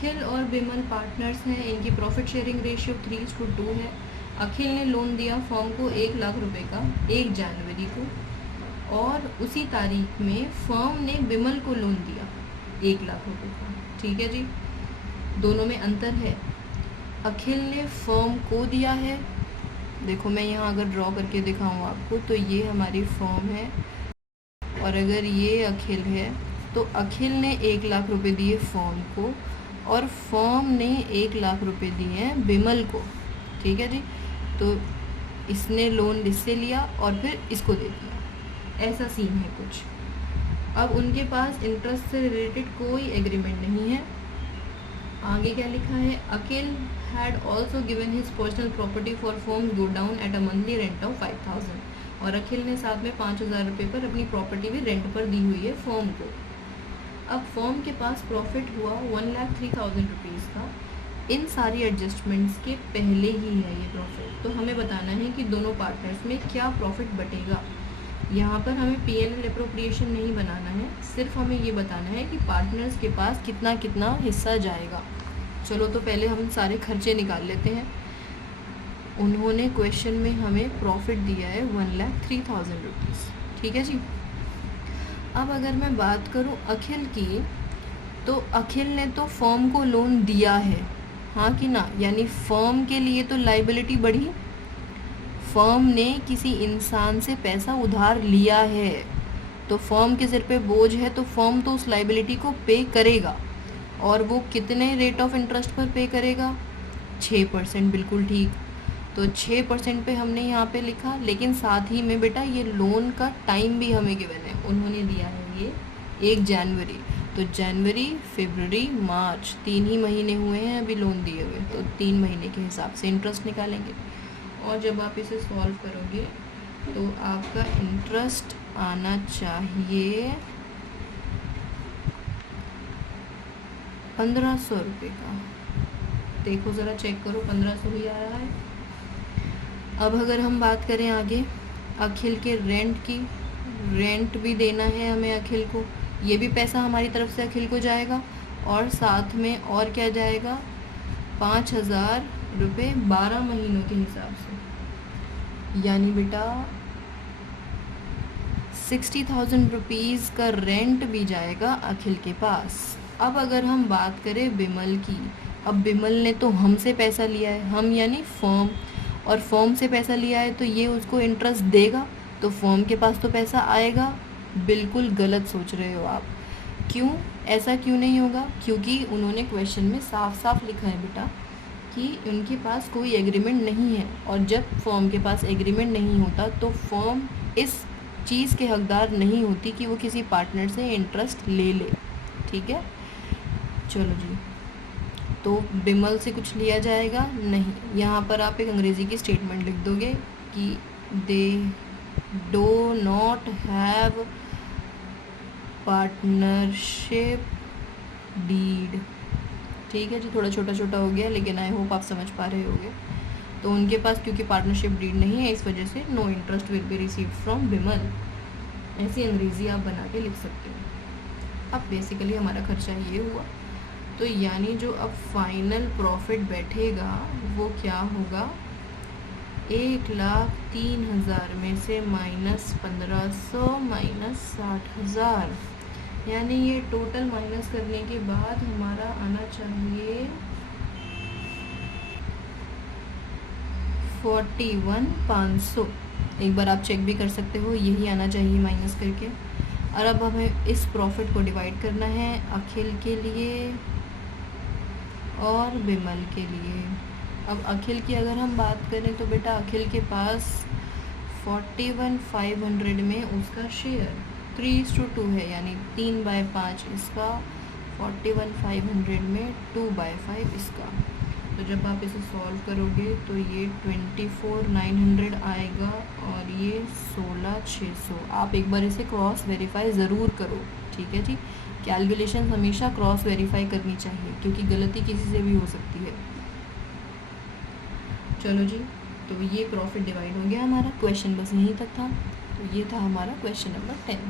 अखिल और बिमल पार्टनर्स हैं, इनकी प्रॉफिट शेयरिंग रेशियो 3:2 है। अखिल ने लोन दिया फर्म को 1 लाख रुपए का 1 जनवरी को, और उसी तारीख में फर्म ने बिमल को लोन दिया 1 लाख रुपए का। ठीक है जी, दोनों में अंतर है। अखिल ने फर्म को दिया है, देखो मैं यहाँ अगर ड्रॉ करके दिखाऊँ आपको तो ये हमारी फर्म है, और अगर ये अखिल है तो अखिल ने 1 लाख रुपए दिए फर्म को, और फर्म ने 1 लाख रुपए दिए हैं बिमल को। ठीक है जी, तो इसने लोन इससे लिया और फिर इसको दे दिया, ऐसा सीन है कुछ। अब उनके पास इंटरेस्ट से रिलेटेड कोई एग्रीमेंट नहीं है। आगे क्या लिखा है, Akhil had also given his personal property for firm godown at a monthly rent of 5000, और अखिल ने साथ में 5000 रुपये पर अपनी प्रॉपर्टी भी रेंट पर दी हुई है फर्म को। अब फर्म के पास प्रॉफिट हुआ 1,03,000 रुपीज़ का, इन सारी एडजस्टमेंट्स के पहले ही है ये प्रॉफिट। तो हमें बताना है कि दोनों पार्टनर्स में क्या प्रॉफिट बटेगा। यहाँ पर हमें P&L अप्रोप्रिएशन नहीं बनाना है, सिर्फ हमें ये बताना है कि पार्टनर्स के पास कितना कितना हिस्सा जाएगा। चलो तो पहले हम सारे खर्चे निकाल लेते हैं। उन्होंने क्वेश्चन में हमें प्रॉफिट दिया है 1,03,000 रुपीज़। ठीक है जी, अब अगर मैं बात करूँ अखिल की, तो अखिल ने तो फर्म को लोन दिया है, हाँ कि ना, यानी फर्म के लिए तो लाइबिलिटी बढ़ी। फर्म ने किसी इंसान से पैसा उधार लिया है, तो फर्म के सिर पे बोझ है, तो फर्म तो उस लाइबिलिटी को पे करेगा, और वो कितने रेट ऑफ इंटरेस्ट पर पे करेगा, 6%। बिल्कुल ठीक, तो 6% पे हमने यहाँ पे लिखा, लेकिन साथ ही में बेटा ये लोन का टाइम भी हमें गिवन है। उन्होंने दिया है ये 1 जनवरी, तो जनवरी, फरवरी, मार्च 3 ही महीने हुए हैं अभी लोन दिए हुए, तो 3 महीने के हिसाब से इंटरेस्ट निकालेंगे। और जब आप इसे सॉल्व करोगे तो आपका इंटरेस्ट आना चाहिए 1500 रुपये का। देखो ज़रा चेक करो, 1500 ही आ रहा है। अब अगर हम बात करें आगे अखिल के रेंट की, रेंट भी देना है हमें अखिल को, ये भी पैसा हमारी तरफ से अखिल को जाएगा, और साथ में और क्या जाएगा, 5,000 रुपये 12 महीनों के हिसाब से, यानी बेटा 60,000 रुपीज़ का रेंट भी जाएगा अखिल के पास। अब अगर हम बात करें बिमल की, अब बिमल ने तो हमसे पैसा लिया है, हम यानी फर्म, और फर्म से पैसा लिया है तो ये उसको इंटरेस्ट देगा, तो फर्म के पास तो पैसा आएगा। बिल्कुल गलत सोच रहे हो आप। क्यों, ऐसा क्यों नहीं होगा, क्योंकि उन्होंने क्वेश्चन में साफ साफ लिखा है बेटा कि उनके पास कोई एग्रीमेंट नहीं है, और जब फर्म के पास एग्रीमेंट नहीं होता तो फर्म इस चीज़ के हकदार नहीं होती कि वो किसी पार्टनर से इंटरेस्ट ले ले। ठीक है, चलो जी, तो बिमल से कुछ लिया जाएगा नहीं। यहाँ पर आप एक अंग्रेज़ी की स्टेटमेंट लिख दोगे कि they do not have partnership deed. ठीक है जी, थोड़ा छोटा छोटा हो गया, लेकिन आई होप आप समझ पा रहे होगे। तो उनके पास क्योंकि पार्टनरशिप डीड नहीं है, इस वजह से no interest will be received from Bimal. ऐसी अंग्रेज़ी आप बना के लिख सकते हो। अब बेसिकली हमारा खर्चा ये हुआ, तो यानी जो अब फाइनल प्रॉफिट बैठेगा वो क्या होगा, 1,03,000 में से -1500 -60,000, यानी ये टोटल माइनस करने के बाद हमारा आना चाहिए 41,500। एक बार आप चेक भी कर सकते हो, यही आना चाहिए माइनस करके। और अब हमें इस प्रॉफिट को डिवाइड करना है अखिल के लिए और बिमल के लिए। अब अखिल की अगर हम बात करें तो बेटा अखिल के पास 41,500 में उसका शेयर 3:2 है, यानी 3/5 इसका, 41,500 में 2/5 इसका। तो जब आप इसे सॉल्व करोगे तो ये 24,900 आएगा, और ये 16,600। आप एक बार इसे क्रॉस वेरीफाई ज़रूर करो। ठीक है जी, कैलकुलेशन हमेशा क्रॉस वेरीफाई करनी चाहिए, क्योंकि गलती किसी से भी हो सकती है। चलो जी, तो ये प्रॉफिट डिवाइड हो गया हमारा। क्वेश्चन बस यहीं तक था। तो ये था हमारा क्वेश्चन नंबर 10।